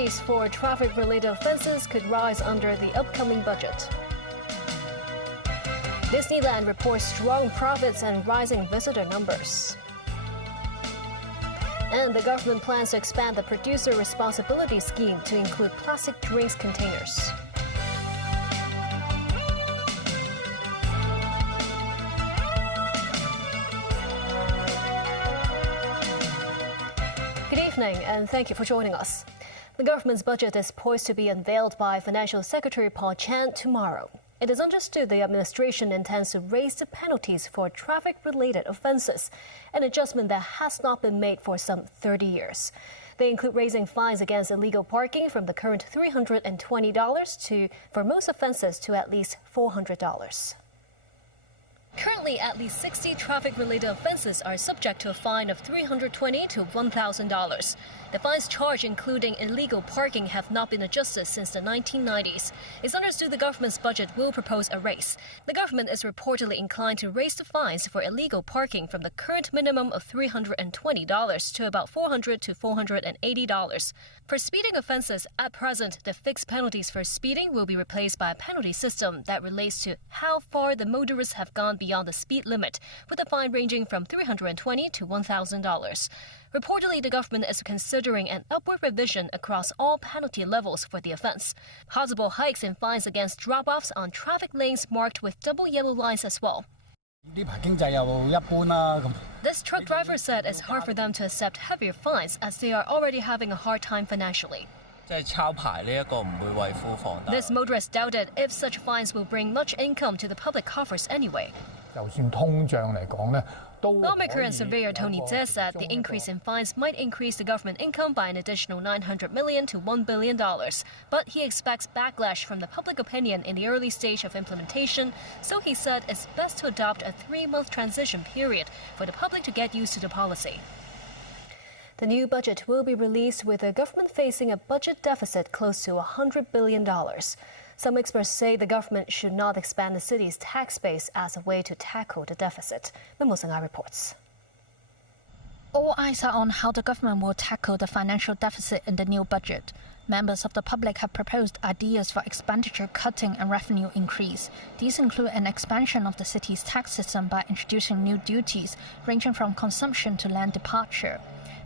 penalties for traffic-related offences could rise under the upcoming budget. Disneyland reports strong profits and rising visitor numbers. And the government plans to expand the producer responsibility scheme to include plastic drinks containers. Good evening, and thank you for joining us. The government's budget is poised to be unveiled by Financial Secretary Paul Chan tomorrow. It is understood the administration intends to raise the penalties for traffic-related offences, an adjustment that has not been made for some 30 years. They include raising fines against illegal parking from the current $320 for most offences to at least $400. Currently, at least 60 traffic-related offences are subject to a fine of $320 to $1,000. The fines charged, including illegal parking, have not been adjusted since the 1990s. It's understood the government's budget will propose a raise. The government is reportedly inclined to raise the fines for illegal parking from the current minimum of $320 to about $400 to $480. For speeding offences, at present, the fixed penalties for speeding will be replaced by a penalty system that relates to how far the motorists have gone beyond the speed limit, with a fine ranging from $320 to $1,000. Reportedly, the government is considering an upward revision across all penalty levels for the offence. Possible hikes in fines against drop-offs on traffic lanes marked with double yellow lines as well. This truck driver said it's hard for them to accept heavier fines as they are already having a hard time financially. This motorist doubted if such fines will bring much income to the public coffers anyway. Lawmaker and surveyor Tony Tse said the increase in fines might increase the government income by an additional $900 million to $1 billion. But he expects backlash from the public opinion in the early stage of implementation, so he said it's best to adopt a 3-month transition period for the public to get used to the policy. The new budget will be released with the government facing a budget deficit close to $100 billion. Some experts say the government should not expand the city's tax base as a way to tackle the deficit. Memo Sangai reports. All eyes are on how the government will tackle the financial deficit in the new budget. Members of the public have proposed ideas for expenditure cutting and revenue increase. These include an expansion of the city's tax system by introducing new duties ranging from consumption to land departure.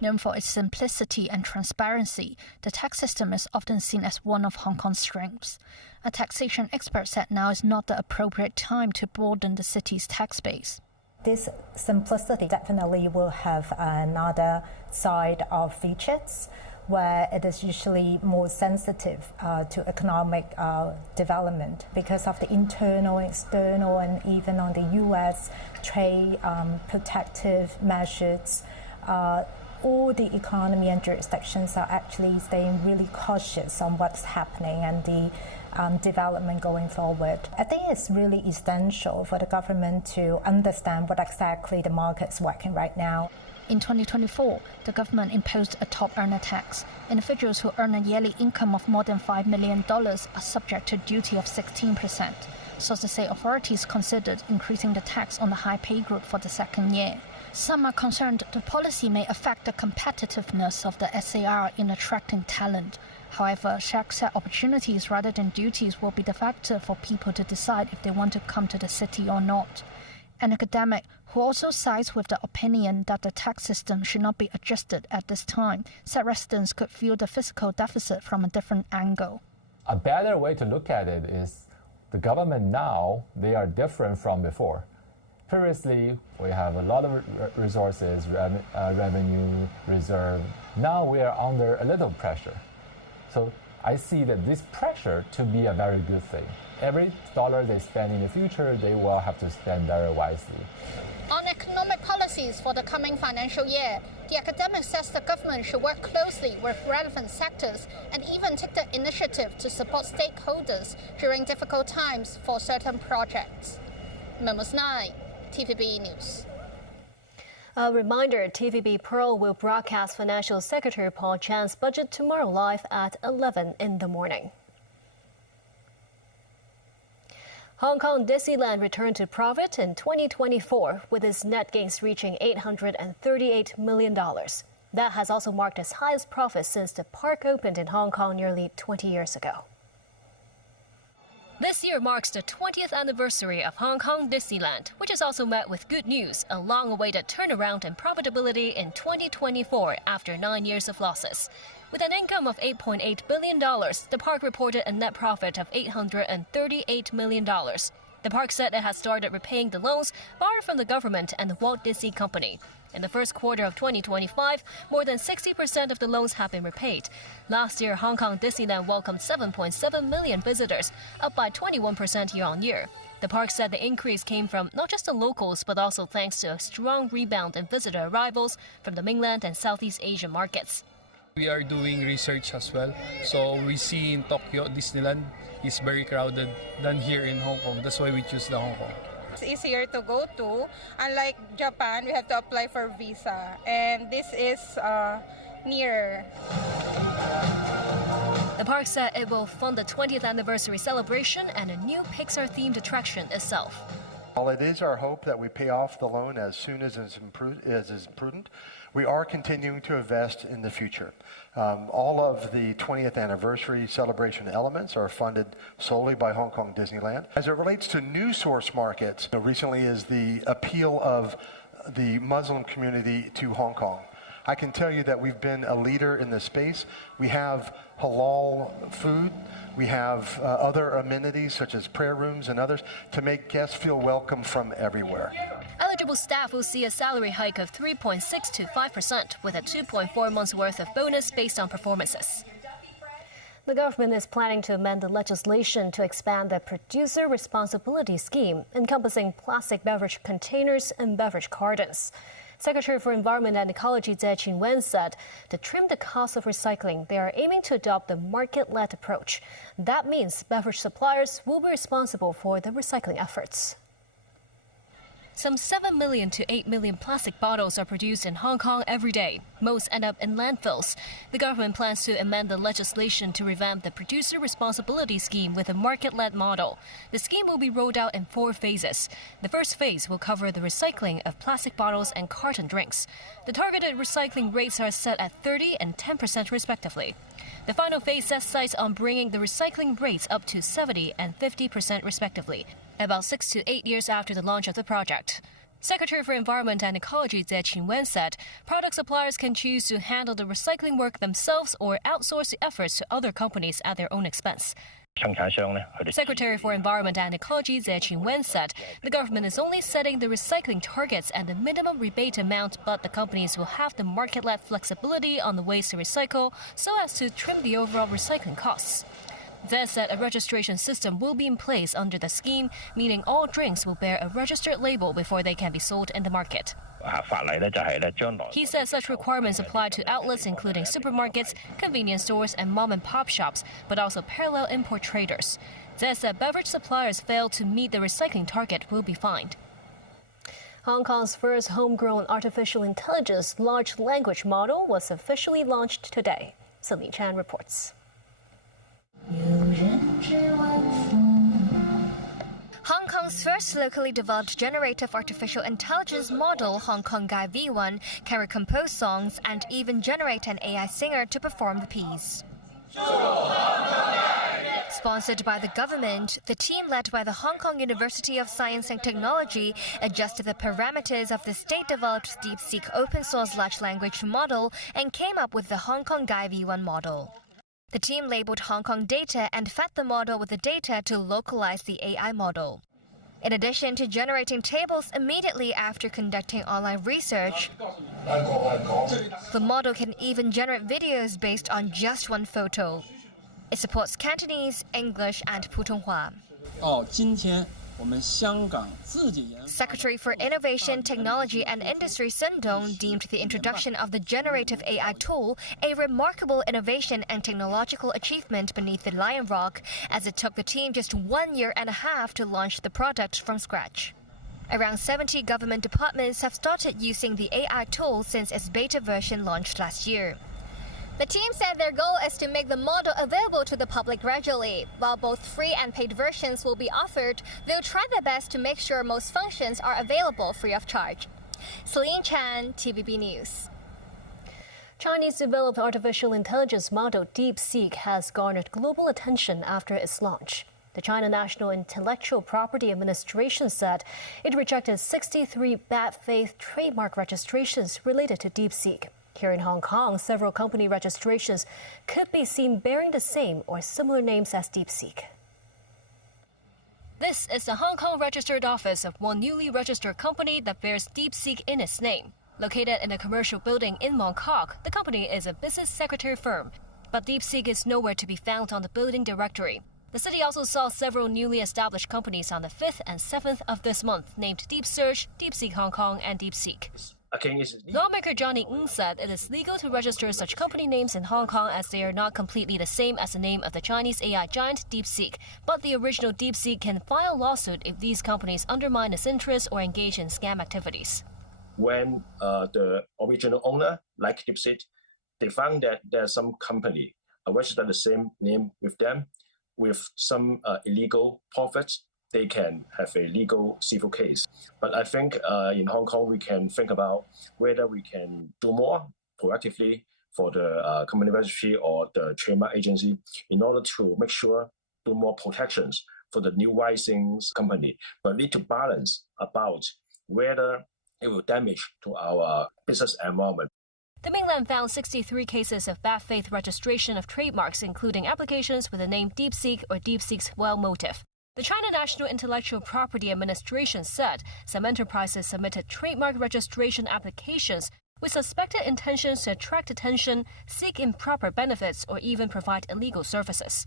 Known for its simplicity and transparency, the tax system is often seen as one of Hong Kong's strengths. A taxation expert said now is not the appropriate time to broaden the city's tax base. This simplicity definitely will have another side of features where it is usually more sensitive to economic development because of the internal, external, and even on the U.S. trade protective measures. All the economy and jurisdictions are actually staying really cautious on what's happening and the development going forward. I think it's really essential for the government to understand what exactly the market's working right now. In 2024, the government imposed a top earner tax. Individuals who earn a yearly income of more than $5 million are subject to a duty of 16%. Sources say authorities considered increasing the tax on the high pay group for the second year. Some are concerned the policy may affect the competitiveness of the SAR in attracting talent. However, Shaq said opportunities rather than duties will be the factor for people to decide if they want to come to the city or not. An academic who also sides with the opinion that the tax system should not be adjusted at this time said residents could view the fiscal deficit from a different angle. A better way to look at it is the government now, they are different from before. Previously, we have a lot of resources, revenue, reserve. Now we are under a little pressure. So I see that this pressure to be a very good thing. Every dollar they spend in the future, they will have to spend very wisely. On economic policies for the coming financial year, the academic says the government should work closely with relevant sectors and even take the initiative to support stakeholders during difficult times for certain projects. Memos 9. TVB News. A reminder, TVB Pearl will broadcast Financial Secretary Paul Chan's budget tomorrow live at 11 in the morning. Hong Kong Disneyland returned to profit in 2024, with its net gains reaching $838 million. That has also marked its highest profit since the park opened in Hong Kong nearly 20 years ago. This year marks the 20th anniversary of Hong Kong Disneyland, which is also met with good news, a long-awaited turnaround in profitability in 2024 after 9 years of losses. With an income of $8.8 billion, the park reported a net profit of $838 million. The park said it has started repaying the loans borrowed from the government and the Walt Disney Company. In the first quarter of 2025, more than 60% of the loans have been repaid. Last year, Hong Kong Disneyland welcomed 7.7 million visitors, up by 21% year-on-year. The park said the increase came from not just the locals, but also thanks to a strong rebound in visitor arrivals from the mainland and Southeast Asian markets. We are doing research as well. So we see in Tokyo, Disneyland is very crowded than here in Hong Kong. That's why we choose the Hong Kong. It's easier to go to. Unlike Japan, we have to apply for visa. And this is nearer. The park said it will fund the 20th anniversary celebration and a new Pixar-themed attraction itself. While it is our hope that we pay off the loan as soon as is prudent, we are continuing to invest in the future. All of the 20th anniversary celebration elements are funded solely by Hong Kong Disneyland. As it relates to new source markets, recently is the appeal of the Muslim community to Hong Kong. I can tell you that we've been a leader in this space. We have halal food. We have other amenities such as prayer rooms and others to make guests feel welcome from everywhere. Eligible staff will see a salary hike of 3.6 to 5%, with a 2.4 months worth of bonus based on performances. The government is planning to amend the legislation to expand the producer responsibility scheme, encompassing plastic beverage containers and beverage cartons. Secretary for Environment and Ecology Tse Chin-wen said to trim the cost of recycling, they are aiming to adopt the market-led approach. That means beverage suppliers will be responsible for the recycling efforts. Some 7 million to 8 million plastic bottles are produced in Hong Kong every day. Most end up in landfills. The government plans to amend the legislation to revamp the producer responsibility scheme with a market-led model. The scheme will be rolled out in 4 phases. The first phase will cover the recycling of plastic bottles and carton drinks. The targeted recycling rates are set at 30% and 10% respectively. The final phase sets sights on bringing the recycling rates up to 70% and 50% respectively, about 6 to 8 years after the launch of the project. Secretary for Environment and Ecology Tse Chin-wen said product suppliers can choose to handle the recycling work themselves or outsource the efforts to other companies at their own expense. Secretary for Environment and Ecology Tse Chin-wen said the government is only setting the recycling targets and the minimum rebate amount, but the companies will have the market-led flexibility on the ways to recycle so as to trim the overall recycling costs. Tse said a registration system will be in place under the scheme, meaning all drinks will bear a registered label before they can be sold in the market. He said such requirements apply to outlets including supermarkets, convenience stores and mom-and-pop shops, but also parallel import traders. Tse said beverage suppliers fail to meet the recycling target will be fined. Hong Kong's first homegrown artificial intelligence large language model was officially launched today. Celine Chan reports. Hong Kong's first locally developed generative artificial intelligence model, Hong Kong Guy V1, can recompose songs and even generate an AI singer to perform the piece. Sponsored by the government, the team led by the Hong Kong University of Science and Technology adjusted the parameters of the state-developed DeepSeek open-source large language model and came up with the Hong Kong Guy V1 model. The team labeled Hong Kong data and fed the model with the data to localize the AI model. In addition to generating tables immediately after conducting online research, the model can even generate videos based on just one photo. It supports Cantonese, English, and Putonghua. Secretary for Innovation, Technology and Industry Sun Dong deemed the introduction of the generative AI tool a remarkable innovation and technological achievement beneath the Lion Rock, as it took the team just 1.5 years to launch the product from scratch. Around 70 government departments have started using the AI tool since its beta version launched last year. The team said their goal is to make the model available to the public gradually. While both free and paid versions will be offered, they'll try their best to make sure most functions are available free of charge. Celine Chan, TVB News. Chinese-developed artificial intelligence model DeepSeek has garnered global attention after its launch. The China National Intellectual Property Administration said it rejected 63 bad faith trademark registrations related to DeepSeek. Here in Hong Kong, several company registrations could be seen bearing the same or similar names as DeepSeek. This is the Hong Kong registered office of one newly registered company that bears DeepSeek in its name. Located in a commercial building in Mong Kok, the company is a business secretary firm, but DeepSeek is nowhere to be found on the building directory. The city also saw several newly established companies on the 5th and 7th of this month named Deep Search, DeepSeek Hong Kong, and DeepSeek. Lawmaker Johnny Ng said it is legal to register such company names in Hong Kong as they are not completely the same as the name of the Chinese AI giant DeepSeek, but the original DeepSeek can file a lawsuit if these companies undermine its interests or engage in scam activities. When the original owner, like DeepSeek, they found that there's some company registered the same name with them, with some illegal profits, they can have a legal civil case. But I think in Hong Kong, we can think about whether we can do more proactively for the company registry or the trademark agency in order to make sure do more protections for the new rising company. But need to balance about whether it will damage to our business environment. The mainland found 63 cases of bad faith registration of trademarks, including applications with the name DeepSeek or DeepSeek's well motive. The China National Intellectual Property Administration said some enterprises submitted trademark registration applications with suspected intentions to attract attention, seek improper benefits, or even provide illegal services.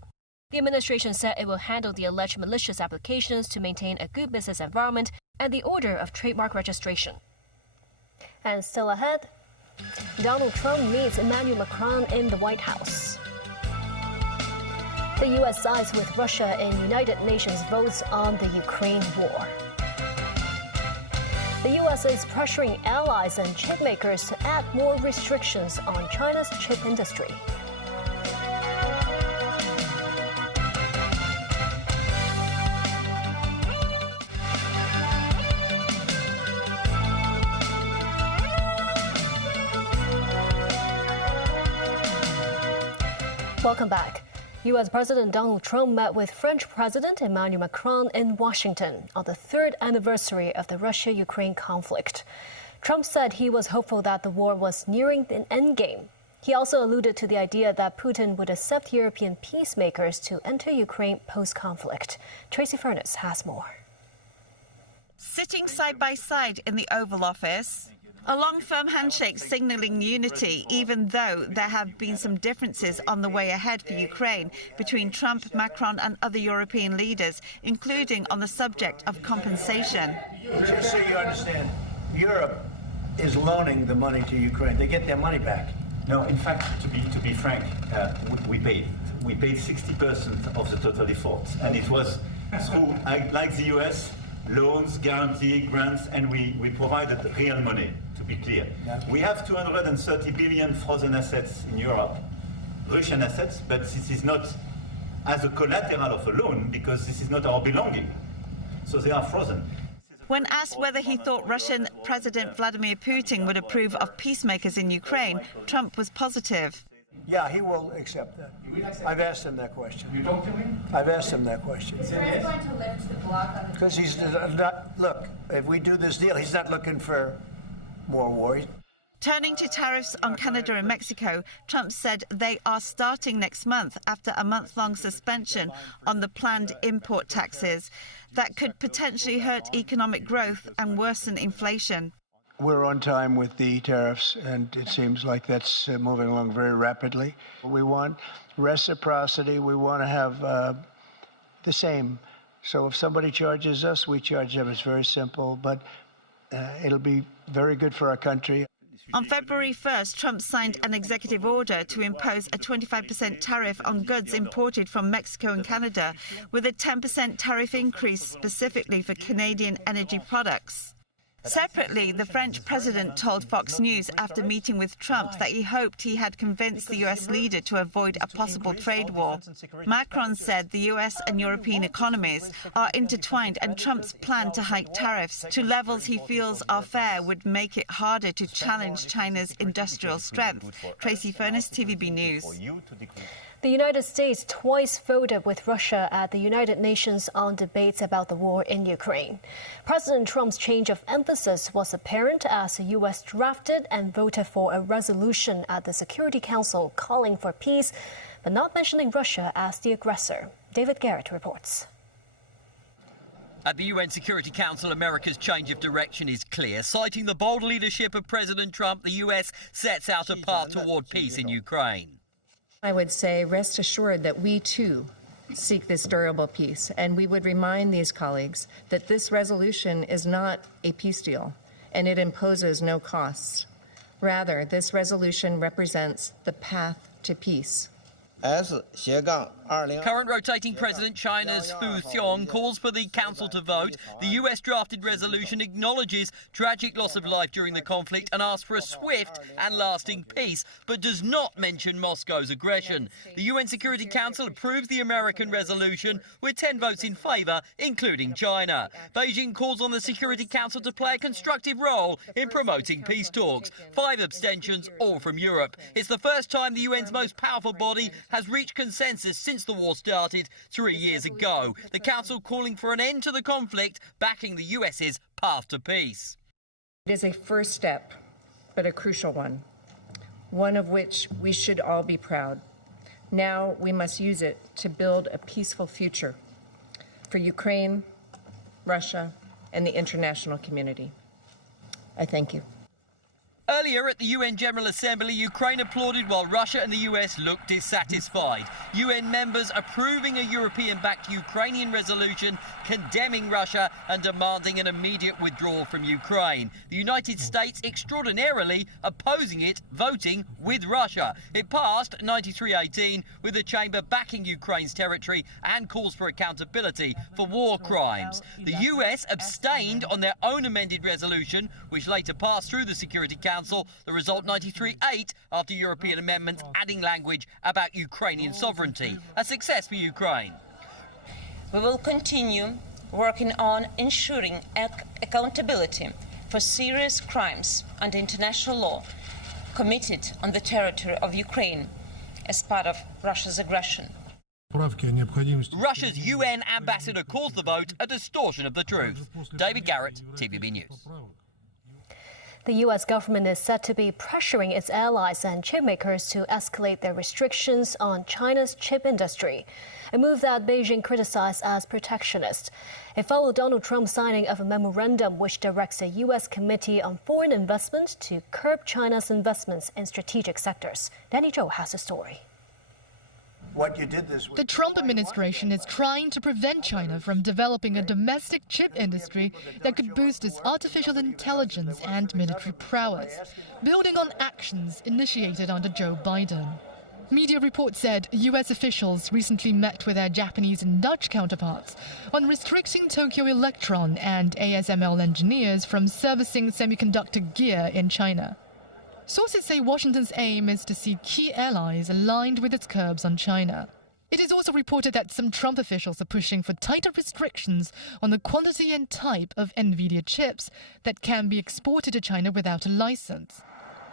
The administration said it will handle the alleged malicious applications to maintain a good business environment and the order of trademark registration. And still ahead, Donald Trump meets Emmanuel Macron in the White House. The U.S. sides with Russia in United Nations votes on the Ukraine war. The U.S. is pressuring allies and chip makers to add more restrictions on China's chip industry. Welcome back. U.S. President Donald Trump met with French President Emmanuel Macron in Washington on the third anniversary of the Russia-Ukraine conflict. Trump said he was hopeful that the war was nearing an endgame. He also alluded to the idea that Putin would accept European peacemakers to enter Ukraine post-conflict. Tracy Furness has more. Sitting side by side in the Oval Office, a long, firm handshake signalling unity, even though there have been some differences on the way ahead for Ukraine between Trump, Macron and other European leaders, including on the subject of compensation. Just so you understand, Europe is loaning the money to Ukraine. They get their money back. No, in fact, to be frank, we paid 60% of the total effort, and it was through, like the US, loans, guarantee, grants, and we provided real money, to be clear. Yeah. We have 230 billion frozen assets in Europe, Russian assets, but this is not as a collateral of a loan because this is not our belonging. So they are frozen. When asked whether he thought Russian President Vladimir Putin would approve of peacemakers in Ukraine, Trump was positive. Yeah, he will accept that. I've asked him that question. You talked to him? I've asked him that question. Is he going to lift the block on the... Because he's not, look, if we do this deal, he's not looking for more war. Turning to tariffs on Canada and Mexico, Trump said they are starting next month after a month-long suspension on the planned import taxes that could potentially hurt economic growth and worsen inflation. We're on time with the tariffs, and it seems like that's moving along very rapidly. We want reciprocity. We want to have the same. So if somebody charges us, we charge them. It's very simple, but it'll be very good for our country. On February 1st, Trump signed an executive order to impose a 25% tariff on goods imported from Mexico and Canada, with a 10% tariff increase specifically for Canadian energy products. Separately, the French president told Fox News after meeting with Trump that he hoped he had convinced the US leader to avoid a possible trade war. Macron said the US and European economies are intertwined, and Trump's plan to hike tariffs to levels he feels are fair would make it harder to challenge China's industrial strength. Tracy Furness, TVB News. The United States twice voted with Russia at the United Nations on debates about the war in Ukraine. President Trump's change of emphasis was apparent as the U.S. drafted and voted for a resolution at the Security Council calling for peace, but not mentioning Russia as the aggressor. David Garrett reports. At the UN Security Council, America's change of direction is clear. Citing the bold leadership of President Trump, the U.S. sets out a path toward peace in Ukraine. I would say rest assured that we too seek this durable peace, and we would remind these colleagues that this resolution is not a peace deal and it imposes no costs. Rather, this resolution represents the path to peace. Current rotating President China's Fu Xiong calls for the Council to vote. The US drafted resolution acknowledges tragic loss of life during the conflict and asks for a swift and lasting peace, but does not mention Moscow's aggression. The UN Security Council approves the American resolution with 10 votes in favour, including China. Beijing calls on the Security Council to play a constructive role in promoting peace talks. 5 abstentions, all from Europe. It's the first time the UN's most powerful body has reached consensus since the war started 3 years ago. The Council calling for an end to the conflict, backing the US's path to peace. It is a first step, but a crucial one of which we should all be proud. Now we must use it to build a peaceful future for Ukraine, Russia, and the international community. I thank you. Earlier at the UN General Assembly, Ukraine applauded while Russia and the US looked dissatisfied. UN members approving a European-backed Ukrainian resolution condemning Russia and demanding an immediate withdrawal from Ukraine. The United States extraordinarily opposing it, voting with Russia. It passed 93-18 with the chamber backing Ukraine's territory and calls for accountability for war crimes. The US abstained on their own amended resolution, which later passed through the Security Council. The result 93-8 after European amendments adding language about Ukrainian sovereignty. A success for Ukraine. We will continue working on ensuring accountability for serious crimes under international law committed on the territory of Ukraine as part of Russia's aggression. Russia's UN ambassador calls the vote a distortion of the truth. David Garrett, TVB News. The U.S. government is said to be pressuring its allies and chipmakers to escalate their restrictions on China's chip industry, a move that Beijing criticized as protectionist. It followed Donald Trump's signing of a memorandum which directs a U.S. Committee on Foreign Investment to curb China's investments in strategic sectors. Danny Zhou has the story. The Trump administration is trying to prevent China from developing a domestic chip industry that could boost its artificial intelligence and military prowess, building on actions initiated under Joe Biden. Media reports said U.S. officials recently met with their Japanese and Dutch counterparts on restricting Tokyo Electron and ASML engineers from servicing semiconductor gear in China. Sources say Washington's aim is to see key allies aligned with its curbs on China. It is also reported that some Trump officials are pushing for tighter restrictions on the quantity and type of NVIDIA chips that can be exported to China without a license.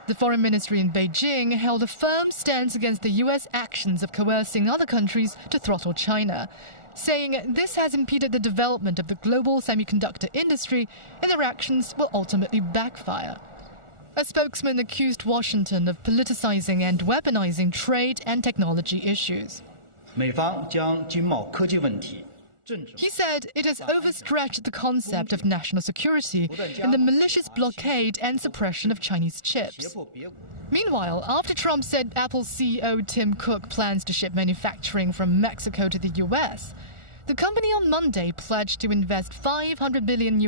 The foreign ministry in Beijing held a firm stance against the U.S. actions of coercing other countries to throttle China, saying this has impeded the development of the global semiconductor industry and their actions will ultimately backfire. A spokesman accused Washington of politicizing and weaponizing trade and technology issues. He said it has overstretched the concept of national security in the malicious blockade and suppression of Chinese chips. Meanwhile, after Trump said Apple CEO Tim Cook plans to ship manufacturing from Mexico to the U.S., the company on Monday pledged to invest $500 billion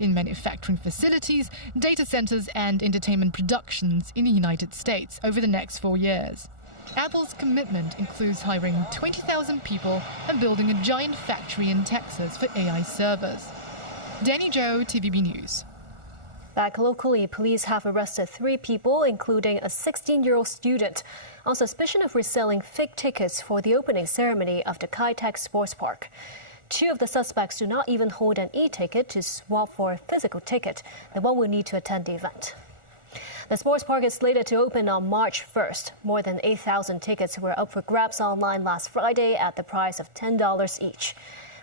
in manufacturing facilities, data centers, and entertainment productions in the United States over the next 4 years. Apple's commitment includes hiring 20,000 people and building a giant factory in Texas for AI servers. Danny Zhou, TVB News. Back locally, police have arrested 3 people, including a 16-year-old student, on suspicion of reselling fake tickets for the opening ceremony of the Kai Tak Sports Park. 2 of the suspects do not even hold an e-ticket to swap for a physical ticket, the one will need to attend the event. The sports park is slated to open on March 1st. More than 8,000 tickets were up for grabs online last Friday at the price of $10 each.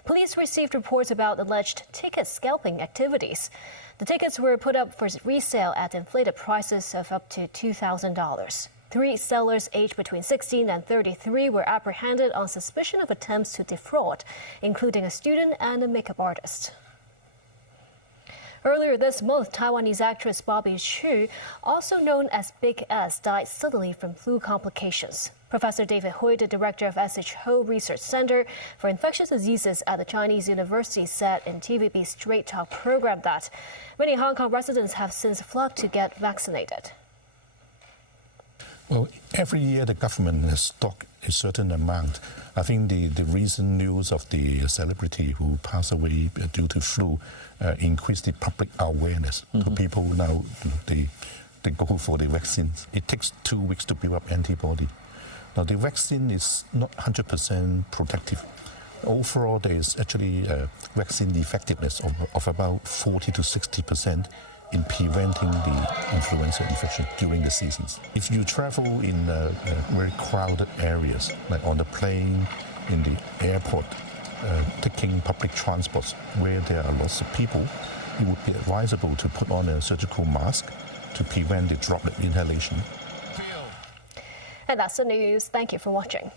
Police received reports about alleged ticket scalping activities. The tickets were put up for resale at inflated prices of up to $2,000. 3 sellers aged between 16 and 33 were apprehended on suspicion of attempts to defraud, including a student and a makeup artist. Earlier this month, Taiwanese actress Bobby Xu, also known as Big S, died suddenly from flu complications. Professor David Hui, the director of S.H. Ho Research Center for Infectious Diseases at the Chinese University, said in TVB's Straight Talk program that many Hong Kong residents have since flocked to get vaccinated. Well, every year the government has stocked a certain amount. I think the recent news of the celebrity who passed away due to flu increased the public awareness. So people now, they go for the vaccines. It takes 2 weeks to build up antibody. Now, the vaccine is not 100% protective. Overall, there is actually vaccine effectiveness of about 40 to 60% in preventing the influenza infection during the seasons. If you travel in very crowded areas, like on the plane, in the airport, taking public transports where there are lots of people, it would be advisable to put on a surgical mask to prevent the droplet inhalation. And that's the news. Thank you for watching.